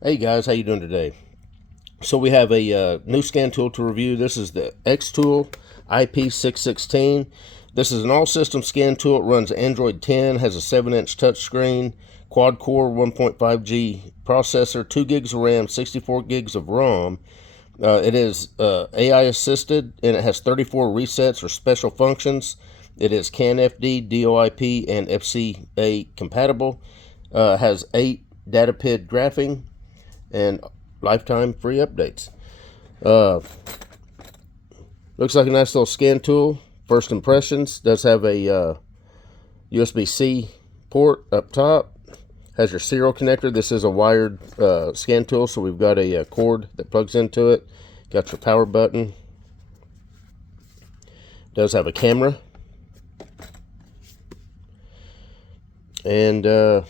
Hey guys, how you doing today? So we have a new scan tool to review. This is the Xtool IP616. This is an all-system scan tool. It runs Android 10, has a 7-inch touchscreen, quad-core 1.5G processor, 2 gigs of RAM, 64 gigs of ROM. It is AI assisted, and it has 34 resets or special functions. It is CAN-FD, DOIP, and FCA compatible. Has 8 data PID graphing and lifetime free updates. Uh, Looks like a nice little scan tool. First impressions. Does have a USB-C port up top. Has your serial connector. This is a wired scan tool, so we've got a cord that plugs into it. Got your power button. Does have a camera. And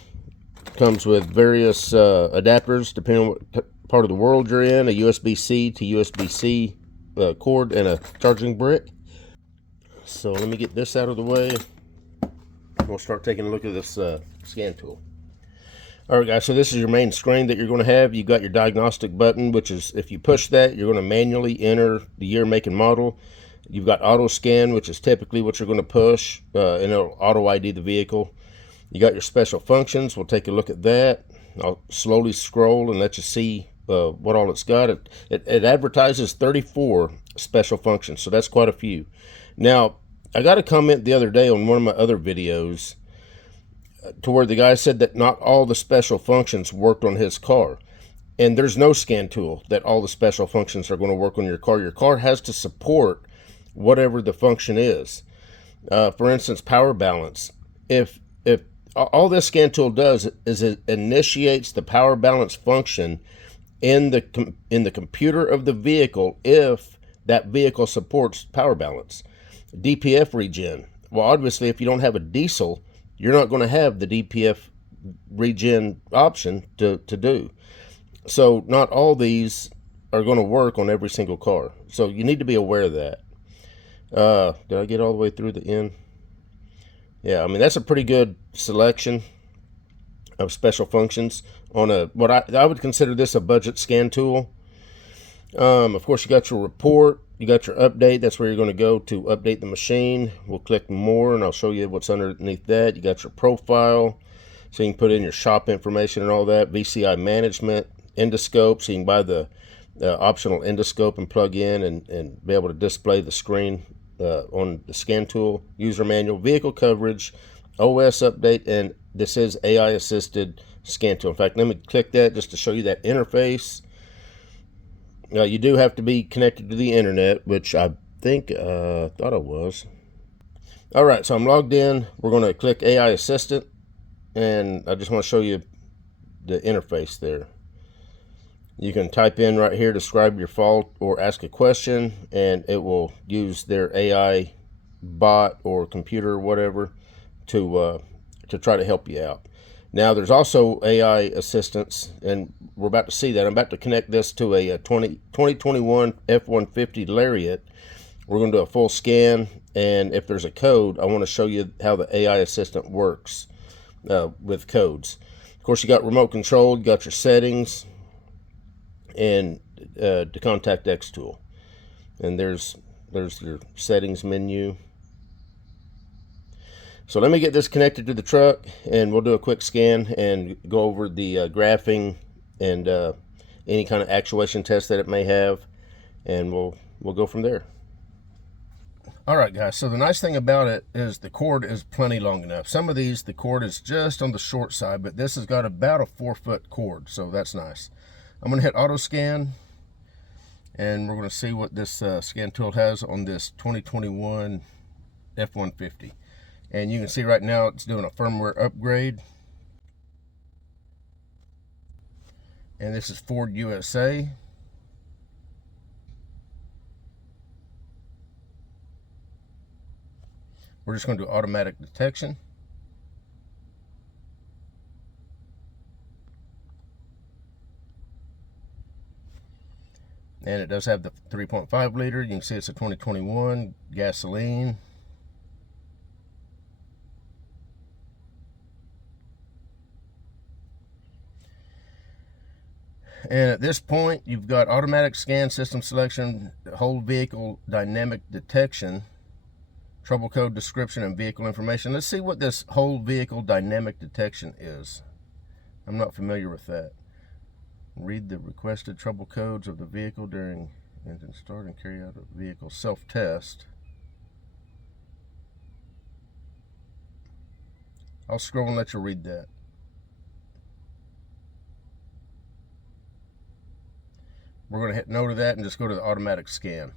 comes with various adapters depending on what part of the world you're in. A USB-C to USB-C cord and a charging brick. So let me get this out of the way. We'll start taking a look at this scan tool. All right, guys, so this is your main screen that you're going to have. You've got your diagnostic button, which is, if you push that, you're going to manually enter the year, make, and model. You've got auto scan, which is typically what you're going to push, and it'll auto ID the vehicle. You got your special functions. We'll take a look at that. I'll slowly scroll and let you see what all it's got. It advertises 34 special functions, so that's quite a few. Now, I got a comment the other day on one of my other videos to where the guy said that not all the special functions worked on his car. And there's no scan tool that all the special functions are going to work on your car. Your car has to support whatever the function is. For instance, power balance. If all this scan tool does is it initiates the power balance function in the computer of the vehicle if that vehicle supports power balance. DPF regen. Well, obviously, if you don't have a diesel, you're not going to have the DPF regen option to do. So not all these are going to work on every single car. So you need to be aware of that. Did I get all the way through the end? Yeah, I mean, that's a pretty good selection of special functions on what I would consider this a budget scan tool. Of course, you got your report, you got your update. That's where you're going to go to update the machine. We'll click more, and I'll show you what's underneath that. You got your profile, so you can put in your shop information and all that. VCI management, endoscope, so you can buy the optional endoscope and plug in and be able to display the screen on the scan tool. User manual, vehicle coverage, OS update, and this is AI assisted scan tool. In fact, let me click that just to show you that interface. You do have to be connected to the internet, which I think thought I was. All right, so I'm logged in. We're going to click AI Assistant, and I just want to show you the interface there. You can type in right here, describe your fault or ask a question, and it will use their AI bot or computer or whatever to try to help you out. Now, there's also AI assistance, and we're about to see that. I'm about to connect this to a 2021 F-150 Lariat. We're going to do a full scan, and if there's a code, I want to show you how the AI assistant works with codes. Of course, you got remote control, you got your settings, and to contact Xtool. And there's your settings menu. So let me get this connected to the truck, and we'll do a quick scan and go over the graphing and any kind of actuation test that it may have, and we'll go from there. All right, guys, so the nice thing about it is the cord is plenty long enough. Some of these, the cord is just on the short side, but this has got about a 4-foot cord, so that's nice. I'm going to hit auto scan, and we're going to see what this scan tool has on this 2021 F-150. And you can see right now it's doing a firmware upgrade. And this is Ford USA. We're just going to do automatic detection. And it does have the 3.5 liter. You can see it's a 2021 gasoline. And at this point, you've got automatic scan, system selection, whole vehicle dynamic detection, trouble code description, and vehicle information. Let's see what this whole vehicle dynamic detection is. I'm not familiar with that. Read the requested trouble codes of the vehicle during engine start and carry out a vehicle self-test. I'll scroll and let you read that. We're going to hit no to that and just go to the automatic scan.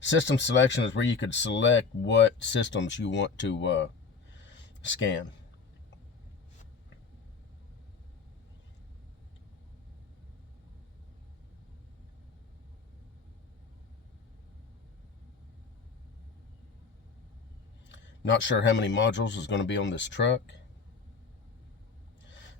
System selection is where you could select what systems you want to scan. Not sure how many modules is going to be on this truck.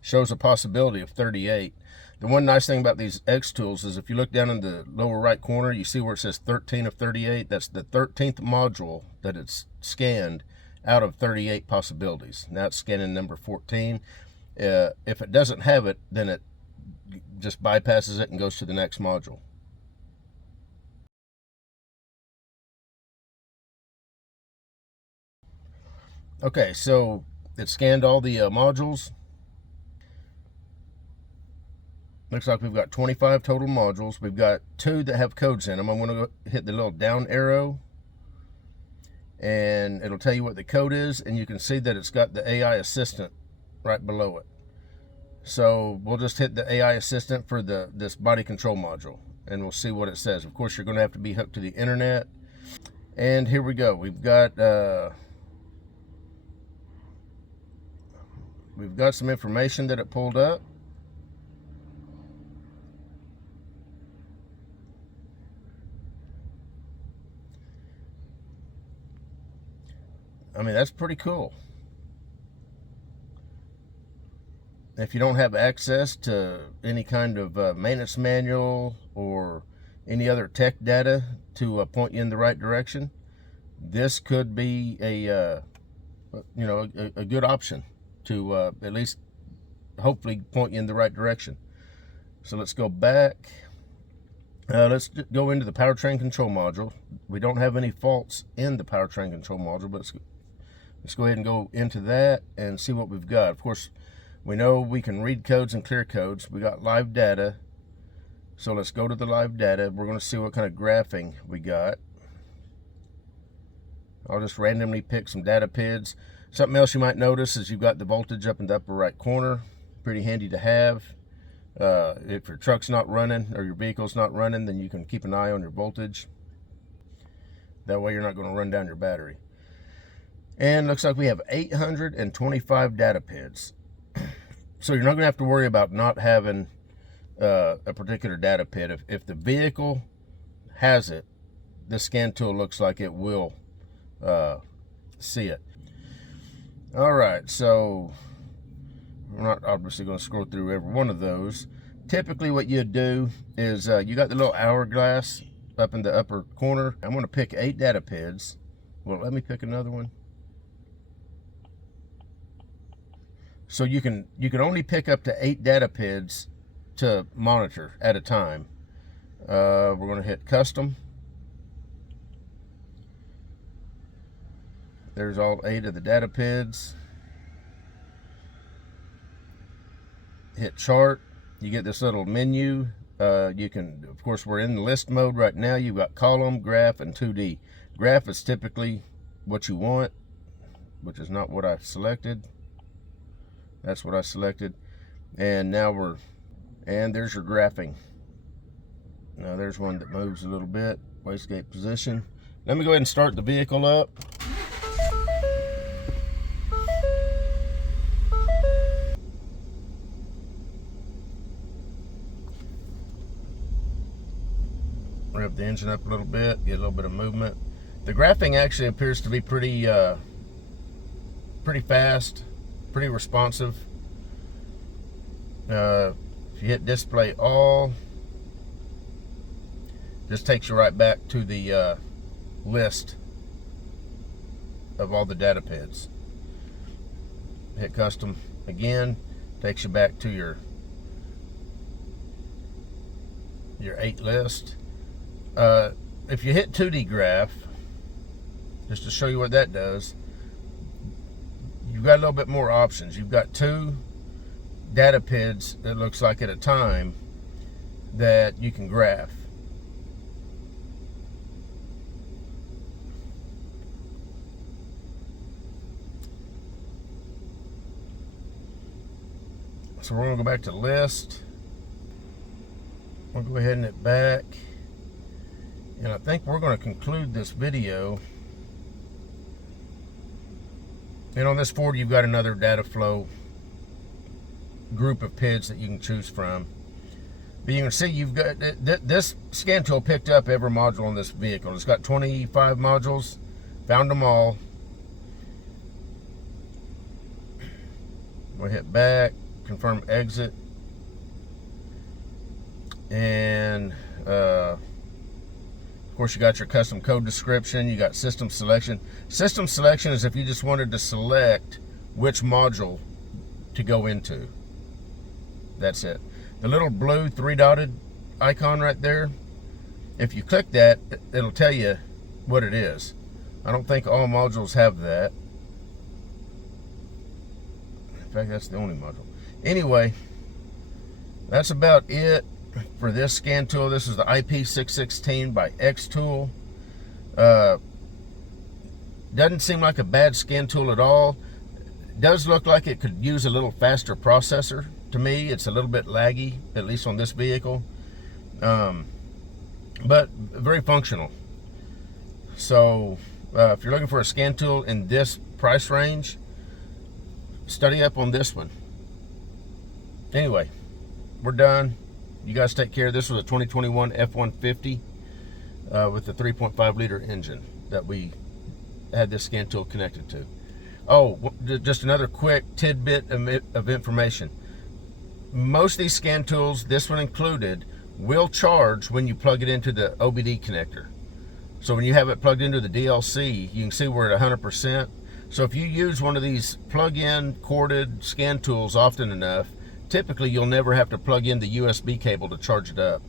Shows a possibility of 38. The one nice thing about these Xtools is if you look down in the lower right corner, you see where it says 13 of 38. That's the 13th module that it's scanned out of 38 possibilities. Now it's scanning number 14. If it doesn't have it, then it just bypasses it and goes to the next module. Okay, so it scanned all the modules. Looks like we've got 25 total modules. We've got 2 that have codes in them. I'm going to hit the little down arrow, and it'll tell you what the code is, and you can see that it's got the AI assistant right below it. So we'll just hit the AI assistant for this body control module, and we'll see what it says. Of course, you're going to have to be hooked to the internet. And here we go. We've got some information that it pulled up. I mean, that's pretty cool. If you don't have access to any kind of maintenance manual or any other tech data to point you in the right direction, this could be a good option to at least hopefully point you in the right direction. So let's go back. Let's go into the powertrain control module. We don't have any faults in the powertrain control module, but let's go ahead and go into that and see what we've got. Of course, we know we can read codes and clear codes. We got live data. So let's go to the live data. We're going to see what kind of graphing we got. I'll just randomly pick some data PIDs. Something else you might notice is you've got the voltage up in the upper right corner. Pretty handy to have. If your truck's not running or your vehicle's not running, then you can keep an eye on your voltage. That way you're not going to run down your battery. And looks like we have 825 data PIDs. So you're not going to have to worry about not having a particular data PID. If the vehicle has it, this scan tool looks like it will see it. All right, so we're not obviously going to scroll through every one of those. Typically what you'd do is you got the little hourglass up in the upper corner. I'm going to pick 8 data PIDs. Well, let me pick another one. So you can only pick up to 8 data PIDs to monitor at a time. We're going to hit custom. There's all 8 of the data PIDs. Hit chart. You get this little menu. You can, of course, we're in list mode right now. You've got column, graph, and 2D. Graph is typically what you want, which is not what I selected. That's what I selected. And now and there's your graphing. Now there's one that moves a little bit. Wastegate position. Let me go ahead and start the vehicle up. Rev the engine up a little bit, get a little bit of movement. The graphing actually appears to be pretty fast, pretty responsive. If you hit display all, just takes you right back to the list of all the data PIDs. Hit custom again, takes you back to your your 8 list. If you hit 2D graph, just to show you what that does, you've got a little bit more options. You've got 2 data PIDs, it looks like, at a time that you can graph. So we're going to go back to list. We'll go ahead and hit back. And I think we're going to conclude this video. And on this forward, you've got another data flow group of PIDs that you can choose from. But you can see you've got this scan tool picked up every module on this vehicle. It's got 25 modules, found them all. We'll hit back, confirm exit, and of course you got your custom code description. You got system selection. System selection is if you just wanted to select which module to go into. That's it. The little blue 3-dotted icon right there, if you click that, it'll tell you what it is. I don't think all modules have that. In fact, that's the only module. Anyway, that's about it for this scan tool. This is the IP616 by Xtool. Doesn't seem like a bad scan tool at all. Does look like it could use a little faster processor. To me, it's a little bit laggy, at least on this vehicle, but very functional. So if you're looking for a scan tool in this price range, study up on this one. Anyway, we're done. You guys take care. This was a 2021 F-150 with the 3.5 liter engine that we had this scan tool connected to. Oh, just another quick tidbit of information. Most of these scan tools, this one included, will charge when you plug it into the OBD connector. So when you have it plugged into the DLC, you can see we're at 100%. So if you use one of these plug-in corded scan tools often enough, typically you'll never have to plug in the USB cable to charge it up.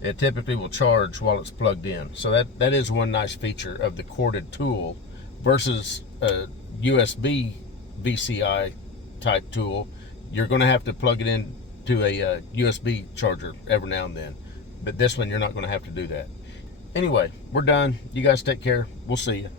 It typically will charge while it's plugged in. So that is one nice feature of the corded tool versus a USB VCI type tool. You're going to have to plug it in to a USB charger every now and then. But this one, you're not going to have to do that. Anyway, we're done. You guys take care. We'll see you.